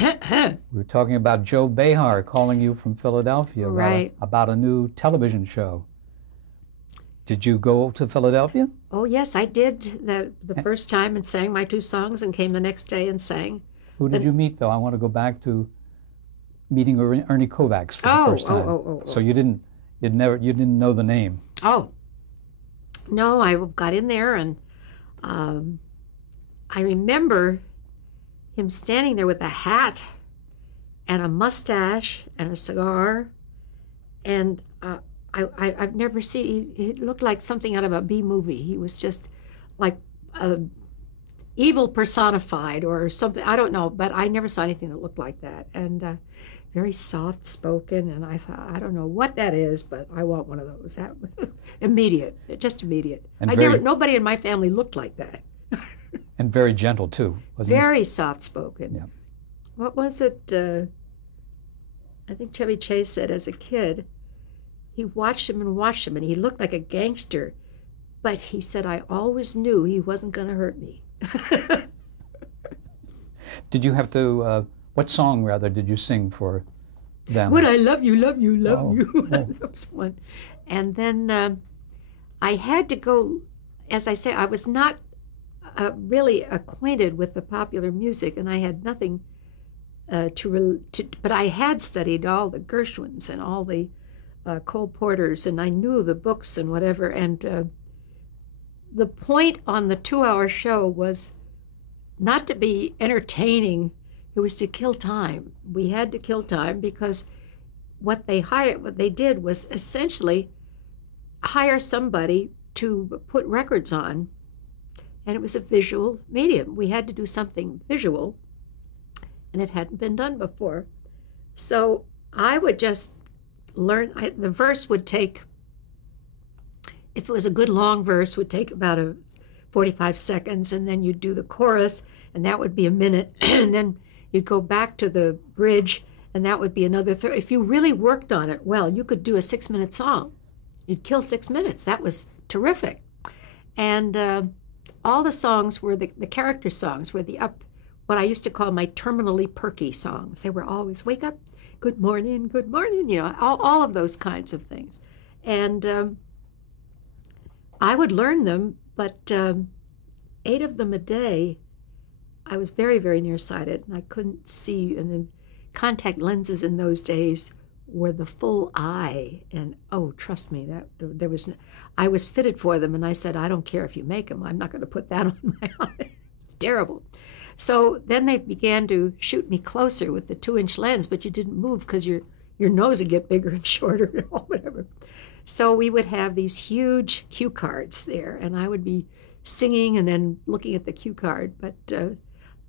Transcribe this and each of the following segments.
We were talking about Joe Behar calling you from Philadelphia about a new television show. Did you go to Philadelphia? Oh, yes, I did the first time and sang my 2 songs and came the next day and sang. Who did you meet, though? I want to go back to meeting Ernie Kovacs for the first time. So you didn't know the name. Oh, no, I got in there and I remember him standing there with a hat and a mustache and a cigar, and I've never seen, he looked like something out of a B movie. He was just like evil personified or something, I don't know, but I never saw anything that looked like that. And very soft spoken, and I thought, I don't know what that is, but I want one of those. That was immediate, just immediate. And nobody in my family looked like that. And very gentle too, wasn't he? Very soft spoken. Yeah. What was it? I think Chevy Chase said as a kid, he watched him, and he looked like a gangster, but he said, I always knew he wasn't going to hurt me. Did you have to, what song, rather, did you sing for them? Would I love you, love you, love you. That was one. And then I had to go, as I say, I was not really acquainted with the popular music, and I had nothing but I had studied all the Gershwins and all the Cole Porters, and I knew the books and whatever. And the point on the 2-hour show was not to be entertaining, it was to kill time. We had to kill time because what they did was essentially hire somebody to put records on, and it was a visual medium. We had to do something visual, and it hadn't been done before. So I would just learn, the verse would take, if it was a good long verse, would take about 45 seconds, and then you'd do the chorus, and that would be a minute, and then you'd go back to the bridge, and that would be another if you really worked on it well, you could do a 6-minute song. You'd kill 6 minutes. That was terrific. And all the songs were the character songs were what I used to call my terminally perky songs. They were always wake up, good morning, you know, all of those kinds of things. And I would learn them, but 8 of them a day. I was very, very nearsighted, and I couldn't see. And then contact lenses in those days were the full eye. And oh, trust me, I was fitted for them, and I said, I don't care if you make them. I'm not going to put that on my eye. It's terrible. So then they began to shoot me closer with the 2-inch lens, but you didn't move because your nose would get bigger and shorter and all, whatever. So we would have these huge cue cards there, and I would be singing and then looking at the cue card. But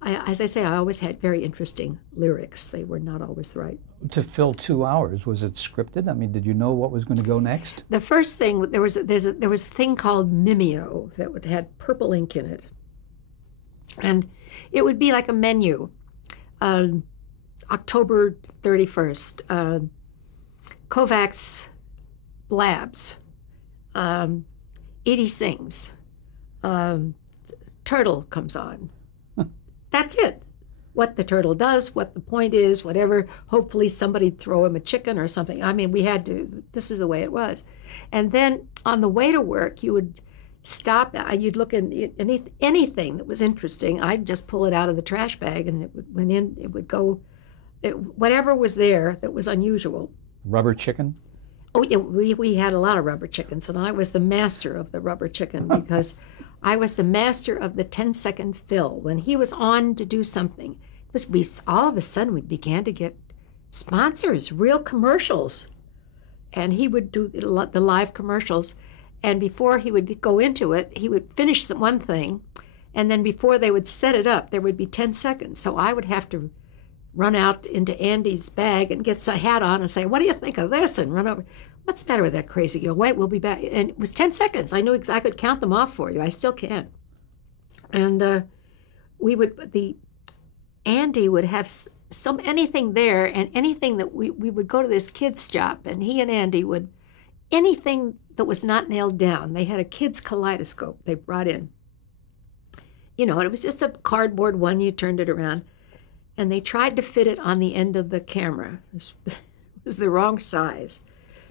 as I say, I always had very interesting lyrics. They were not always right. To fill 2 hours, was it scripted? I mean, did you know what was going to go next? The first thing, there was a thing called Mimeo that had purple ink in it. And it would be like a menu. October 31st, Kovacs blabs, Edie sings, Turtle comes on. That's it. What the turtle does, what the point is, whatever. Hopefully somebody'd throw him a chicken or something. I mean, we had to, this is the way it was. And then on the way to work, you would stop, you'd look at anything that was interesting. I'd just pull it out of the trash bag, and it would go, whatever was there that was unusual. Rubber chicken? Oh, yeah, we had a lot of rubber chickens, and I was the master of the rubber chicken because I was the master of the 10-second fill. When he was on to do something, all of a sudden we began to get sponsors, real commercials. And he would do the live commercials. And before he would go into it, he would finish one thing. And then before they would set it up, there would be 10 seconds. So I would have to run out into Andy's bag and get a hat on and say, what do you think of this? And run over. What's the matter with that crazy girl? Wait, we'll be back. And it was 10 seconds. I knew I could count them off for you. I still can. And Andy would have anything there, and anything that we would go to this kid's shop, and he and Andy would, anything that was not nailed down. They had a kid's kaleidoscope they brought in. You know, and it was just a cardboard one. You turned it around. and they tried to fit it on the end of the camera. It was the wrong size.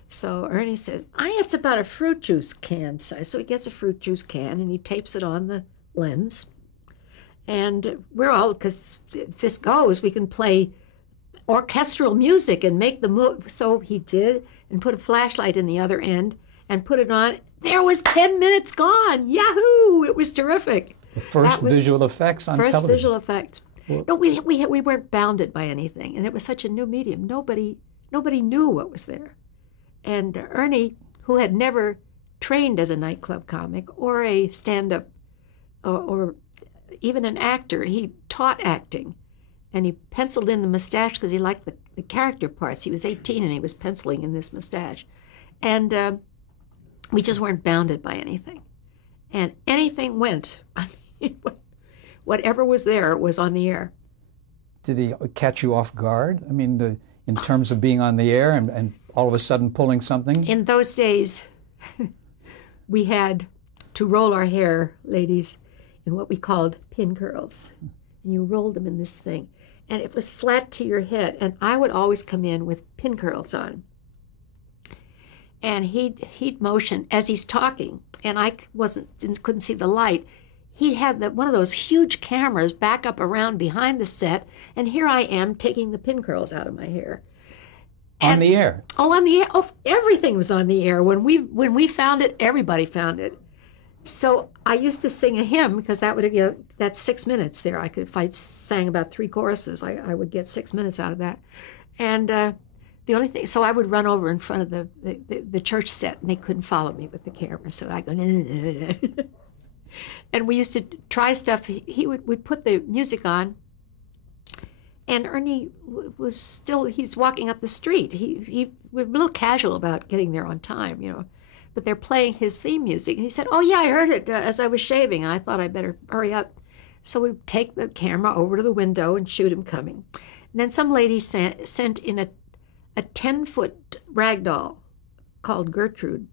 So Ernie said, it's about a fruit juice can size. So he gets a fruit juice can and he tapes it on the lens. And we're all, because if this goes, we can play orchestral music and make the move. So he did, and put a flashlight in the other end and put it on. There was 10 minutes gone. Yahoo! It was terrific. The first visual effects on television. First visual effects. Well, no, we weren't bounded by anything, and it was such a new medium. Nobody knew what was there. And Ernie, who had never trained as a nightclub comic or a stand-up or even an actor, he taught acting. And he penciled in the mustache because he liked the character parts. He was 18 and he was penciling in this mustache. And we just weren't bounded by anything. And anything went. I mean, whatever was there was on the air. Did he catch you off guard? I mean, in terms of being on the air and all of a sudden pulling something? In those days, we had to roll our hair, ladies, in what we called pin curls. And you rolled them in this thing. And it was flat to your head. And I would always come in with pin curls on. And he'd motion as he's talking. And I couldn't see the light. He had one of those huge cameras back up around behind the set. And here I am taking the pin curls out of my hair. On the air? Oh, on the air. Oh, everything was on the air. When we found it, everybody found it. So I used to sing a hymn because that's 6 minutes there. If I sang about 3 choruses, I would get 6 minutes out of that. And the only thing, so I would run over in front of the church set, and they couldn't follow me with the camera. So I go, and we used to try stuff. We'd put the music on, and Ernie he's walking up the street. He was a little casual about getting there on time, you know. But they're playing his theme music. And he said, yeah, I heard it as I was shaving, and I thought I'd better hurry up. So we take the camera over to the window and shoot him coming. And then some lady sent in a 10-foot rag doll called Gertrude.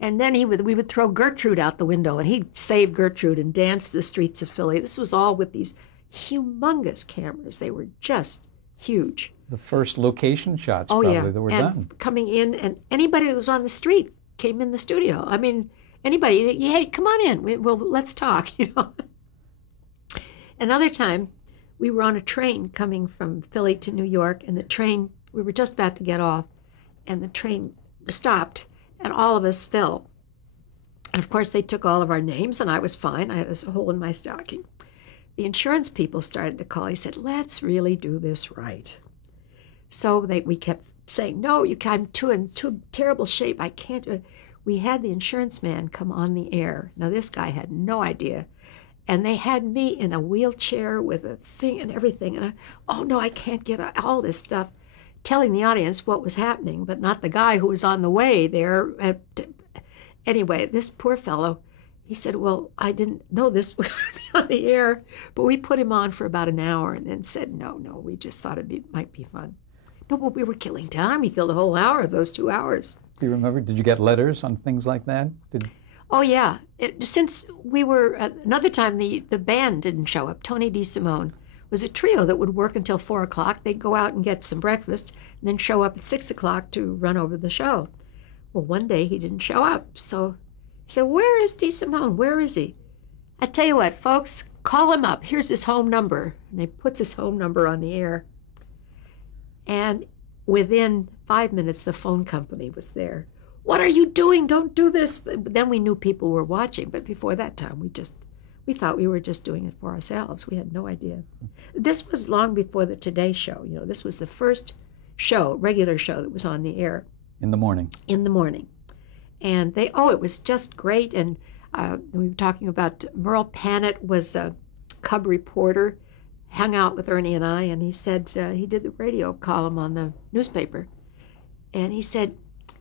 And then we would throw Gertrude out the window, and he'd save Gertrude and dance the streets of Philly. This was all with these humongous cameras. They were just huge. The first location shots that were done. Coming in, and anybody that was on the street came in the studio. I mean, anybody, hey, come on in. Let's talk, you know. Another time, we were on a train coming from Philly to New York, and we were just about to get off, and the train stopped, and all of us fell. And of course, they took all of our names, and I was fine. I had a hole in my stocking. The insurance people started to call. He said, let's really do this right. So we kept saying, no, I'm in too terrible shape. I can't. We had the insurance man come on the air. Now, this guy had no idea. And they had me in a wheelchair with a thing and everything. And I can't get all this stuff, telling the audience what was happening, but not the guy who was on the way there. Anyway, this poor fellow, he said, well, I didn't know this was going to be on the air. But we put him on for about an hour and then said, no, we just thought it might be fun. No, but we were killing time. We killed a whole hour of those 2 hours. Do you remember? Did you get letters on things like that? Oh, yeah. Since we were, another time the band didn't show up. Tony DeSimone was a trio that would work until 4 o'clock. They'd go out and get some breakfast and then show up at 6 o'clock to run over the show. Well, one day he didn't show up. So he said, where is DeSimone? Where is he? I tell you what, folks, call him up. Here's his home number. And they puts his home number on the air. And within 5 minutes, the phone company was there. What are you doing? Don't do this. But then we knew people were watching. But before that time, we thought we were just doing it for ourselves. We had no idea. This was long before the Today Show. You know, this was the first regular show that was on the air. In the morning. In the morning. And it was just great. And we were talking about Merle Pannett was a cub reporter, hung out with Ernie and I, and he said he did the radio column on the newspaper. And he said,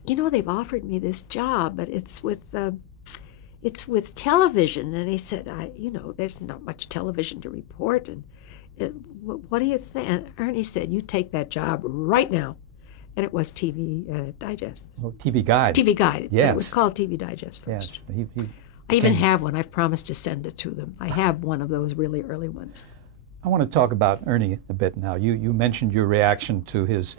you know, they've offered me this job, but it's with television. And he said, there's not much television to report. And what do you think? And Ernie said, you take that job right now. And it was TV Digest. Oh, TV Guide. TV Guide. Yes. It was called TV Digest first. Yes. I even have one. I've promised to send it to them. I have one of those really early ones. I want to talk about Ernie a bit now. You mentioned your reaction to his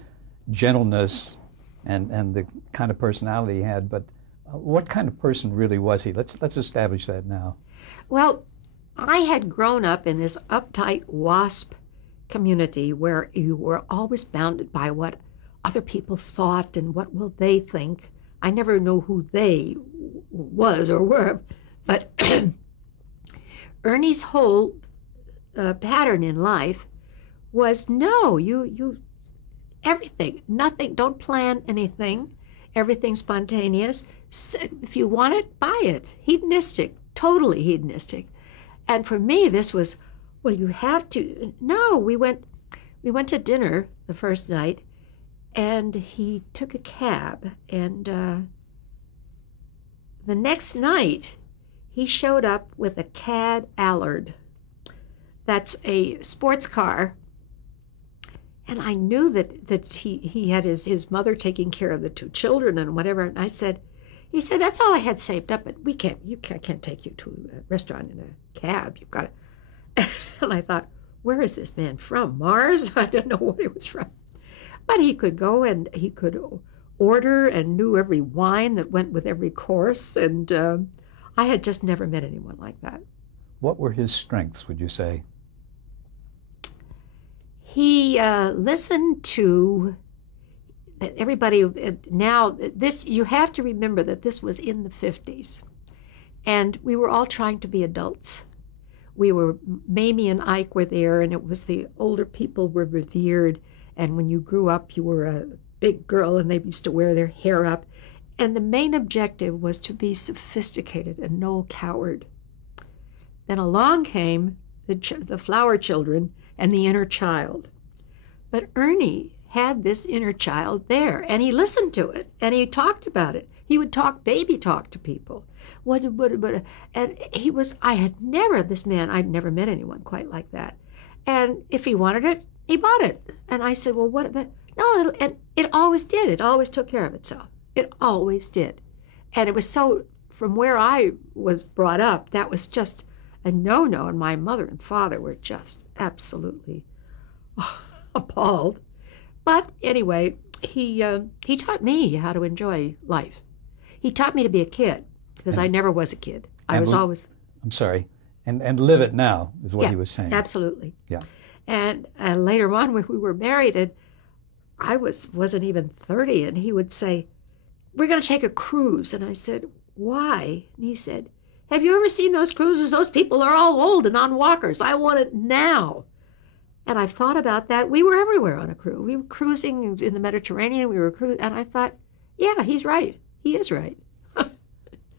gentleness and the kind of personality he had, but what kind of person really was he? Let's establish that now. Well, I had grown up in this uptight WASP community where you were always bounded by what other people thought and what will they think. I never knew who they was or were, but Ernie's whole pattern in life was no, you everything, nothing, don't plan anything, everything spontaneous. If you want it, buy it. Hedonistic, totally hedonistic. And for me, this was, well, you have to. No, we went to dinner the first night, and he took a cab. And the next night, he showed up with a Cad Allard. That's a sports car. And I knew that he had his mother taking care of the two children and whatever. And he said, that's all I had saved up, but you can't take you to a restaurant in a cab. You've got to. And I thought, where is this man from? Mars? I didn't know where he was from. But he could go and he could order and knew every wine that went with every course. And I had just never met anyone like that. What were his strengths, would you say? He listened to everybody. Now, you have to remember that this was in the 50s, and we were all trying to be adults. Mamie and Ike were there, and it was the older people were revered, and when you grew up, you were a big girl, and they used to wear their hair up, and the main objective was to be sophisticated and no coward. Then along came the flower children and the inner child. But Ernie had this inner child there, and he listened to it, and he talked about it. He would talk baby talk to people. And he was, I'd never met anyone quite like that. And if he wanted it, he bought it. And I said, well, what about, no, and it always did. It always took care of itself. It always did. And it was so, from where I was brought up, that was just a no-no, and my mother and father were just absolutely appalled. But anyway, he taught me how to enjoy life. He taught me to be a kid, because I never was a kid. I was always... I'm sorry. And live it now, is what he was saying. Absolutely. Yeah. And later on, when we were married, and I wasn't even 30, and he would say, we're going to take a cruise. And I said, why? And he said, have you ever seen those cruises? Those people are all old and on walkers. I want it now. And I've thought about that. We were everywhere on a cruise. We were cruising in the Mediterranean. And I thought, yeah, he's right. He is right.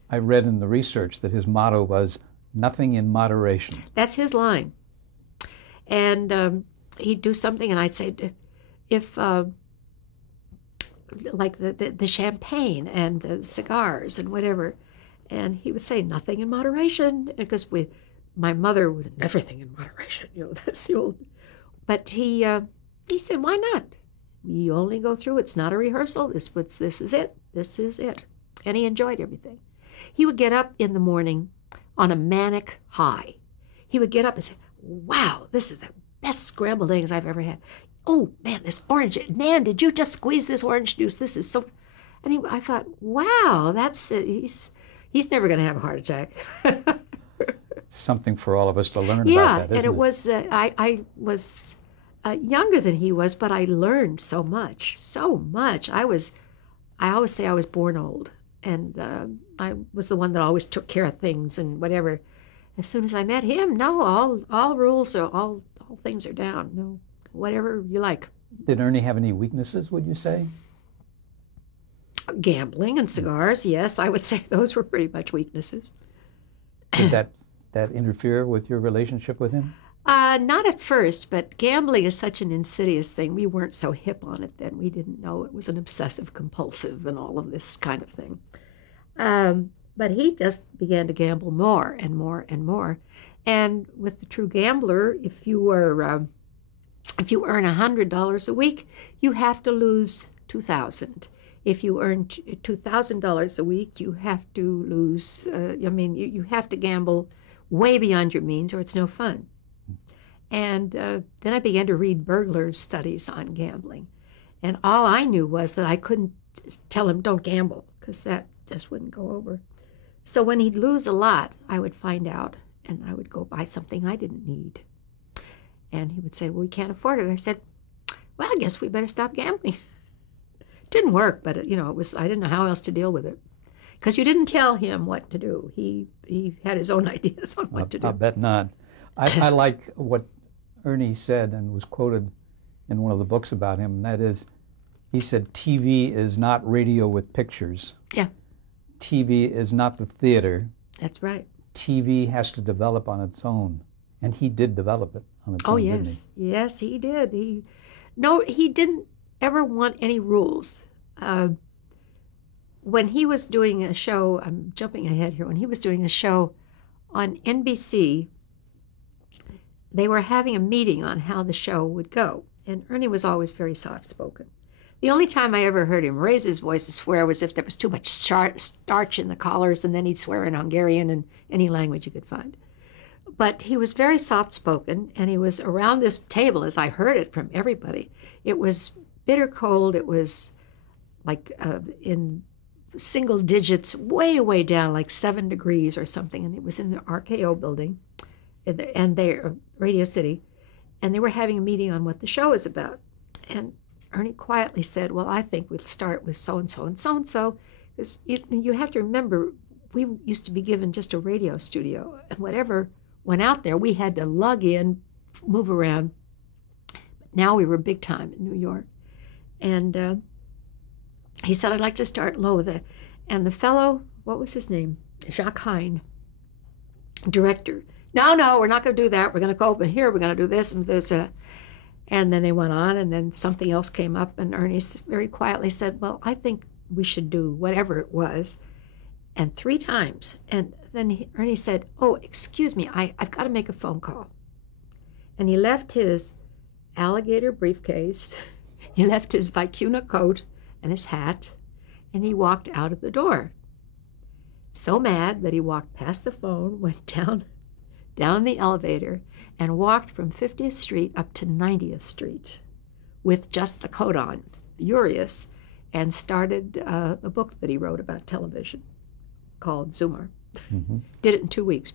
I read in the research that his motto was, nothing in moderation. That's his line. And he'd do something, and I'd say, if, like the champagne and the cigars and whatever, and he would say, nothing in moderation, because my mother was everything in moderation, that's the old. But he said, why not? We only go through, it's not a rehearsal, this is it. And he enjoyed everything. He would get up in the morning on a manic high. He would get up and say, wow, this is the best scrambled eggs I've ever had. Oh man, this orange, Nan, did you just squeeze this orange juice? This is so, and I thought, wow, he's never going to have a heart attack. Something for all of us to learn about that, isn't it? Yeah, and it was, I was younger than he was, but I learned so much. I always say I was born old, and I was the one that always took care of things and whatever. As soon as I met him, no, all rules are, all things are down. No, whatever you like. Did Ernie have any weaknesses, would you say? Gambling and cigars, yes, I would say those were pretty much weaknesses. Did that interfere with your relationship with him? Not at first, but gambling is such an insidious thing. We weren't so hip on it then. We didn't know it was an obsessive compulsive and all of this kind of thing. But he just began to gamble more and more and more. And with the true gambler, if you earn $100 a week, you have to lose $2,000. If you earn $2,000 a week, you have to lose. You have to gamble way beyond your means, or it's no fun. And then I began to read Bergler's studies on gambling. And all I knew was that I couldn't tell him, don't gamble, because that just wouldn't go over. So when he'd lose a lot, I would find out, and I would go buy something I didn't need. And he would say, well, we can't afford it. I said, well, I guess we better stop gambling. It didn't work, but it was, I didn't know how else to deal with it. Because you didn't tell him what to do. He had his own ideas on what to do. I bet not. I like what Ernie said and was quoted in one of the books about him, and that is, he said, TV is not radio with pictures. Yeah. TV is not the theater. That's right. TV has to develop on its own. And he did develop it on its own, Oh, yes. didn't he? Yes, he did. He didn't ever want any rules. When he was doing a show, I'm jumping ahead here, when he was doing a show on NBC, they were having a meeting on how the show would go. And Ernie was always very soft-spoken. The only time I ever heard him raise his voice and swear was if there was too much starch in the collars, and then he'd swear in Hungarian and any language you could find. But he was very soft-spoken, and he was around this table, as I heard it from everybody. It was bitter cold. It was like in single digits, way, way down, like 7 degrees or something. And it was in the RKO building, and they Radio City, and they were having a meeting on what the show is about. And Ernie quietly said, well, I think we'll start with so-and-so and so-and-so, because you have to remember, we used to be given just a radio studio, and whatever went out there, we had to lug in, move around. But now we were big time in New York. And he said, I'd like to start low. And the fellow, what was his name? Jacques Hein, director. No, we're not going to do that. We're going to go over here. We're going to do this and this. And then they went on, and then something else came up, and Ernie very quietly said, well, I think we should do whatever it was. And 3 times. And then Ernie said, oh, excuse me, I've got to make a phone call. And he left his alligator briefcase, he left his vicuna coat and his hat, and he walked out of the door. So mad that he walked past the phone, went down the elevator, and walked from 50th Street up to 90th Street with just the coat on, furious, and started a book that he wrote about television called Zoomer. Mm-hmm. Did it in 2 weeks.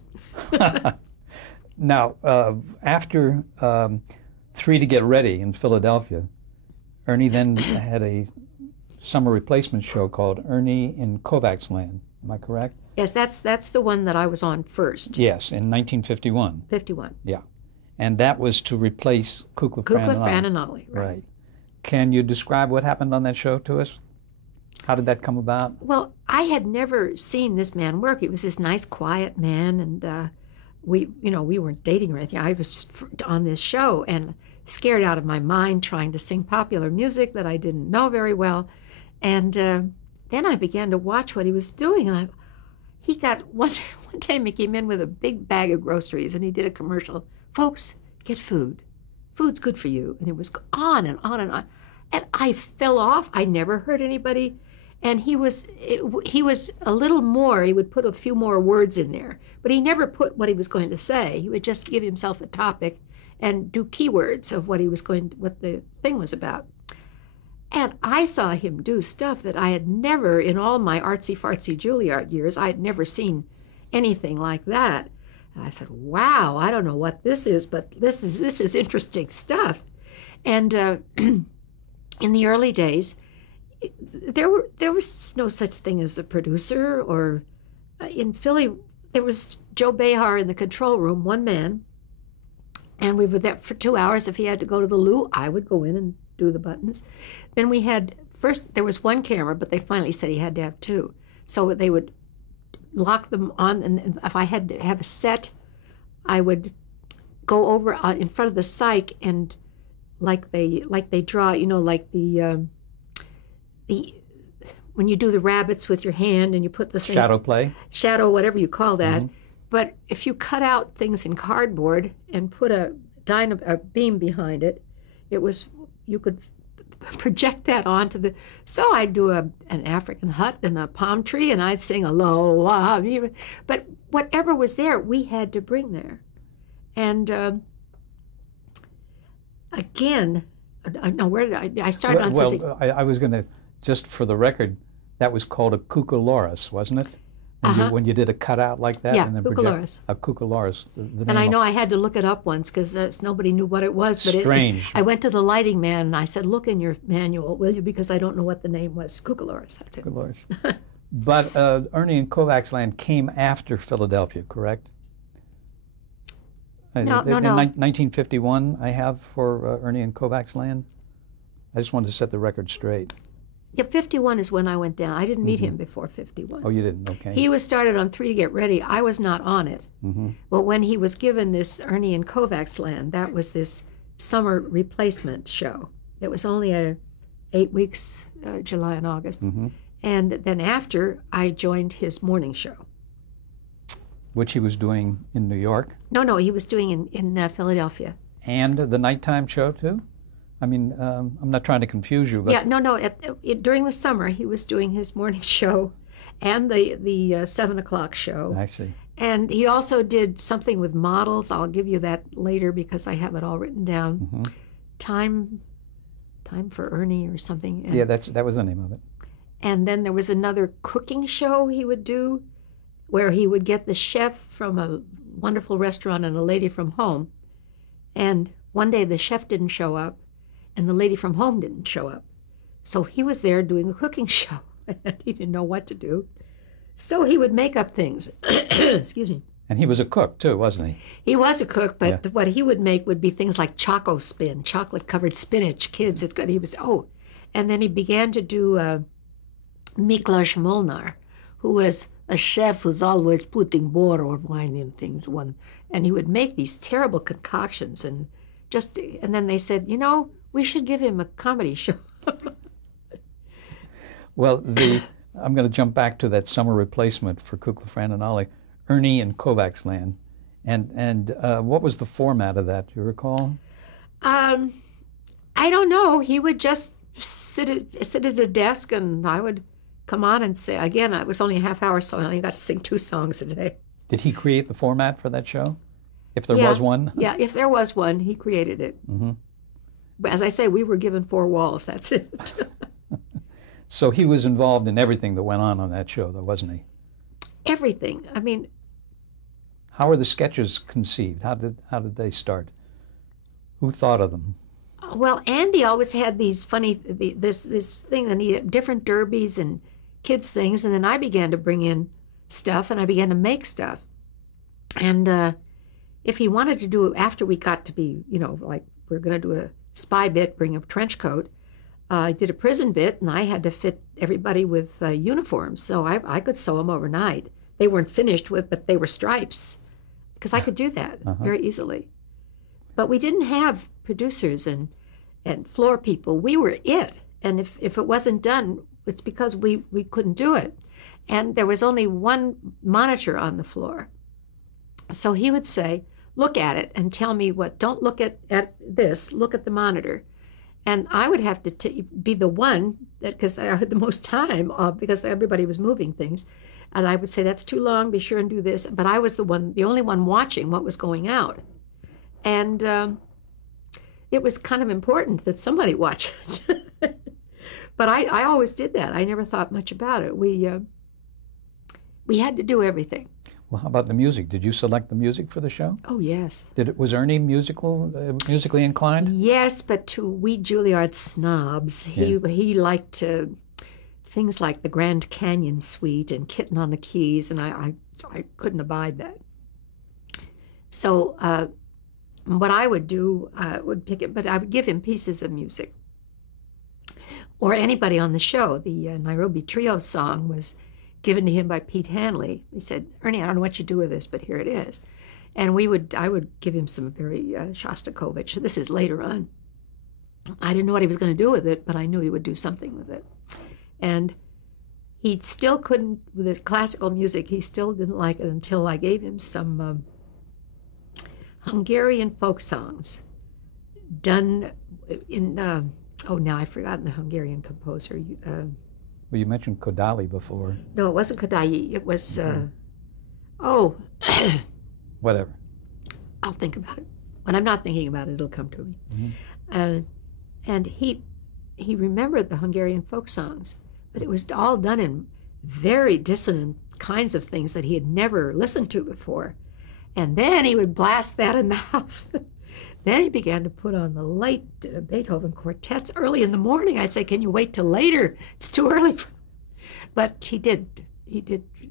Now, after 3 to Get Ready in Philadelphia, Ernie then had a summer replacement show called Ernie in Kovacs Land. Am I correct? Yes, that's the one that I was on first. Yes, in 1951. 51. Yeah. And that was to replace Kukla, Fran and Ollie. Right. Can you describe what happened on that show to us? How did that come about? Well, I had never seen this man work. He was this nice, quiet man, and we weren't dating or anything. I was just on this show and scared out of my mind trying to sing popular music that I didn't know very well. And then I began to watch what he was doing, and he got one time he came in with a big bag of groceries, and he did a commercial. Folks, get food. Food's good for you. And it was on and on and on. And I fell off. I never heard anybody. And he was a little more, he would put a few more words in there, but he never put what he was going to say. He would just give himself a topic and do keywords of what the thing was about. And I saw him do stuff that I had never, in all my artsy-fartsy Juilliard years, I had never seen anything like that. And I said, wow, I don't know what this is, but this is interesting stuff. And in the early days, there was no such thing as a producer, or in Philly, there was Joe Behar in the control room, one man, and we were there for 2 hours. If he had to go to the loo, I would go in and do the buttons. Then we had, first there was one camera, but they finally said he had to have 2. So they would lock them on, and if I had to have a set, I would go over in front of the psych, and like they draw, like the when you do the rabbits with your hand and you put the thing, shadow, whatever you call that. Mm-hmm. But if you cut out things in cardboard and put a beam behind it, you could project that onto the. So I'd do an African hut and a palm tree, and I'd sing aloha. But whatever was there, we had to bring there, and Again, no, where did I started on something. Well, I was going to, just for the record, that was called a cucaloris, wasn't it? When you did a cutout like that? Yeah, and then cucaloris. A cucaloris. The and I know I had to look it up once because nobody knew what it was. But strange. I went to the lighting man and I said, look in your manual, will you? Because I don't know what the name was. Cucaloris, that's it. Cucaloris. But Ernie and Kovac's Land came after Philadelphia, correct? No. 1951, I have for Ernie and Kovac's Land. I just wanted to set the record straight. Yeah, 51 is when I went down. I didn't meet him before 51. Oh, you didn't? Okay. He was started on 3 to Get Ready. I was not on it. But when he was given this Ernie and Kovac's Land, that was this summer replacement show. It was only 8 weeks, July and August. And then after, I joined his morning show. Which he was doing in New York? No, he was doing in Philadelphia. And the nighttime show, too? I mean, I'm not trying to confuse you, but... Yeah, no. During the summer, he was doing his morning show and the 7 o'clock show. I see. And he also did something with models. I'll give you that later because I have it all written down. Time for Ernie or something. And, yeah, that was the name of it. And then there was another cooking show he would do where he would get the chef from a wonderful restaurant and a lady from home. And one day the chef didn't show up. And the lady from home didn't show up. So he was there doing a cooking show, and he didn't know what to do. So he would make up things. Excuse me. And he was a cook, too, wasn't he? He was a cook, but what he would make would be things like Choco Spin, chocolate-covered spinach. Kids, it's good. And then he began to do Miklos Molnar, who was a chef who's always putting butter or wine in things. And he would make these terrible concoctions, and then they said, we should give him a comedy show. Well, I'm going to jump back to that summer replacement for Kukla, Fran, and Ollie, Ernie and Kovac's Land. And what was the format of that, do you recall? I don't know. He would just sit at a desk, and I would come on and say, again, it was only a half hour, so I only got to sing 2 songs a day. Did he create the format for that show? If there was one? Yeah, if there was one, he created it. But as I say, we were given 4 walls. That's it. So he was involved in everything that went on that show, though, wasn't he? Everything. I mean, how were the sketches conceived? How did they start? Who thought of them? Well, Andy always had these funny this thing, and he had different derbies and kids things, and then I began to bring in stuff, and I began to make stuff. And if he wanted to do it after we got to be, like we're going to do a spy bit, bring a trench coat. I did a prison bit, and I had to fit everybody with uniforms, so I could sew them overnight. They weren't finished with, but they were stripes, because I could do that very easily. But we didn't have producers and floor people. We were it, and if it wasn't done, it's because we couldn't do it. And there was only one monitor on the floor. So he would say, look at it and tell me don't look at this, look at the monitor. And I would have to be the one, because I had the most time, because everybody was moving things. And I would say, that's too long, be sure and do this. But I was the only one watching what was going out. And it was kind of important that somebody watch it. But I always did that. I never thought much about it. We had to do everything. Well, how about the music? Did you select the music for the show? Oh, yes. Was Ernie musically inclined? Yes, but to we Juilliard snobs, he liked things like the Grand Canyon Suite and Kitten on the Keys, and I couldn't abide that. So what I would do, would pick it, but I would give him pieces of music. Or anybody on the show. The Nairobi Trio song was given to him by Pete Hanley. He said, Ernie, I don't know what you do with this, but here it is. And I would give him some very Shostakovich. This is later on. I didn't know what he was going to do with it, but I knew he would do something with it. And he still couldn't, with his classical music, he still didn't like it until I gave him some Hungarian folk songs done in, now I've forgotten the Hungarian composer. Well, you mentioned Kodaly before. No, it wasn't Kodaly. It was, Whatever. I'll think about it. When I'm not thinking about it, it'll come to me. And he remembered the Hungarian folk songs, but it was all done in very dissonant kinds of things that he had never listened to before. And then he would blast that in the house. Then he began to put on the light Beethoven quartets early in the morning. I'd say, can you wait till later? It's too early. But he did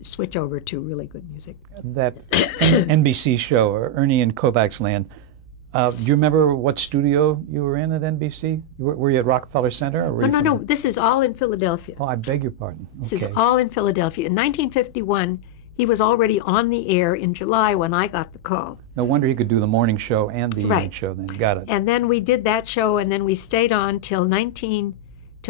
switch over to really good music. That NBC show, Ernie and Kovacs Land, do you remember what studio you were in at NBC? Were you at Rockefeller Center? Or were you No. This is all in Philadelphia. Oh, I beg your pardon. Okay. This is all in Philadelphia. In 1951, he was already on the air in July when I got the call. No wonder he could do the morning show and the evening show then. Got it. And then we did that show, and then we stayed on till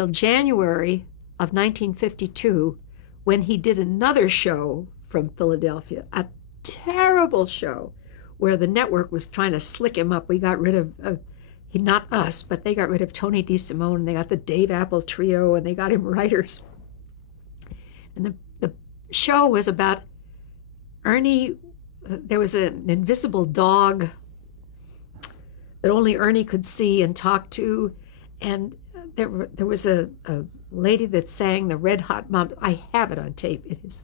January of 1952, when he did another show from Philadelphia, a terrible show where the network was trying to slick him up. We got rid of, not us, but they got rid of Tony DeSimone, and they got the Dave Apple Trio, and they got him writers. And the show was about Ernie. There was an invisible dog that only Ernie could see and talk to, and there was a lady that sang the Red Hot Mom. I have it on tape. It is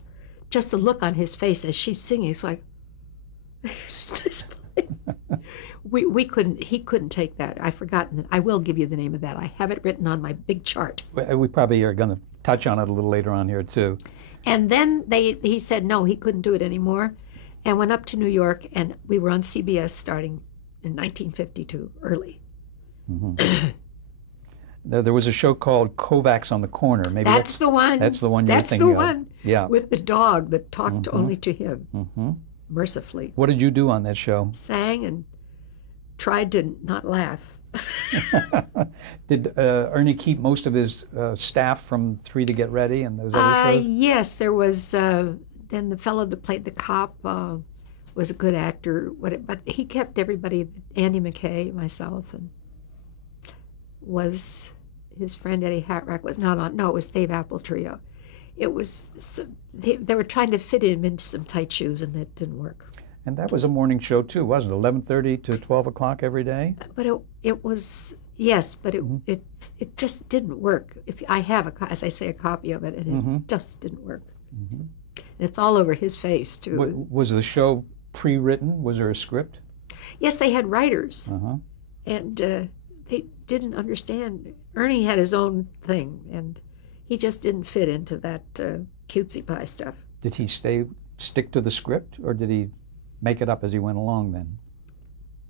just the look on his face as she's singing. It's like, he couldn't take that. I've forgotten it. I will give you the name of that. I have it written on my big chart. We probably are going to touch on it a little later on here too. And then he said no, he couldn't do it anymore, and went up to New York, and we were on CBS starting in 1952, early. Mm-hmm. There was a show called Kovacs on the Corner. Maybe that's the one. That's the one you're thinking of. That's the one. Yeah. With the dog that talked only to him. Mm-hmm. Mercifully. What did you do on that show? Sang and tried to not laugh. Did Ernie keep most of his staff from 3 to Get Ready and those other shows? Yes, there was. Then the fellow that played the cop was a good actor, but he kept everybody. Andy McKay, myself, and was his friend Eddie Hatrack was not on. No, it was Dave Apple Trio. It was they were trying to fit him into some tight shoes, and that didn't work. And that was a morning show too, wasn't it? 11:30 to 12 o'clock every day. But it was, yes, but it just didn't work. If I have as I say, a copy of it, and it just didn't work. Mm-hmm. And it's all over his face too. Was the show pre-written? Was there a script? Yes, they had writers, and they didn't understand. Ernie had his own thing, and he just didn't fit into that cutesy pie stuff. Did he stick to the script, or did he make it up as he went along then?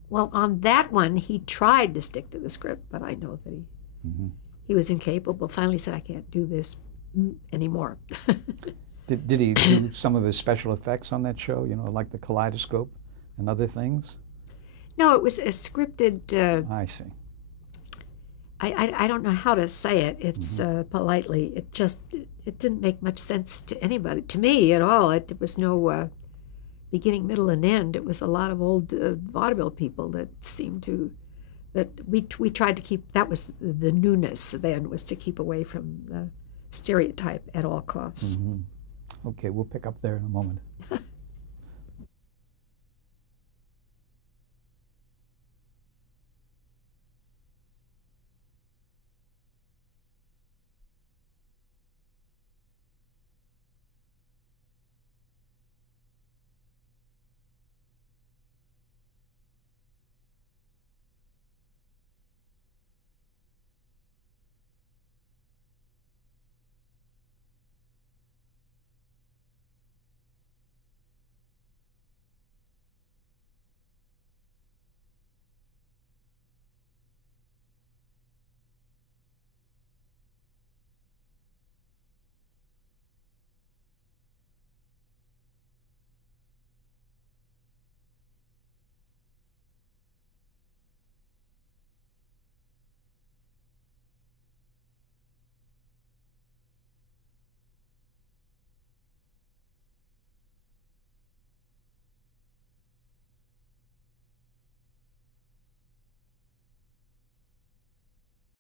Well, on that one, he tried to stick to the script, but I know that he was incapable. Finally said, I can't do this anymore. Did he do some of his special effects on that show, like the kaleidoscope and other things? No, it was a scripted... I see. I don't know how to say it. It's politely. It didn't make much sense to anybody, to me at all. It was no beginning, middle, and end. It was a lot of old vaudeville people that seemed to, that we tried to keep. That was the newness then, was to keep away from the stereotype at all costs. Okay, we'll pick up there in a moment.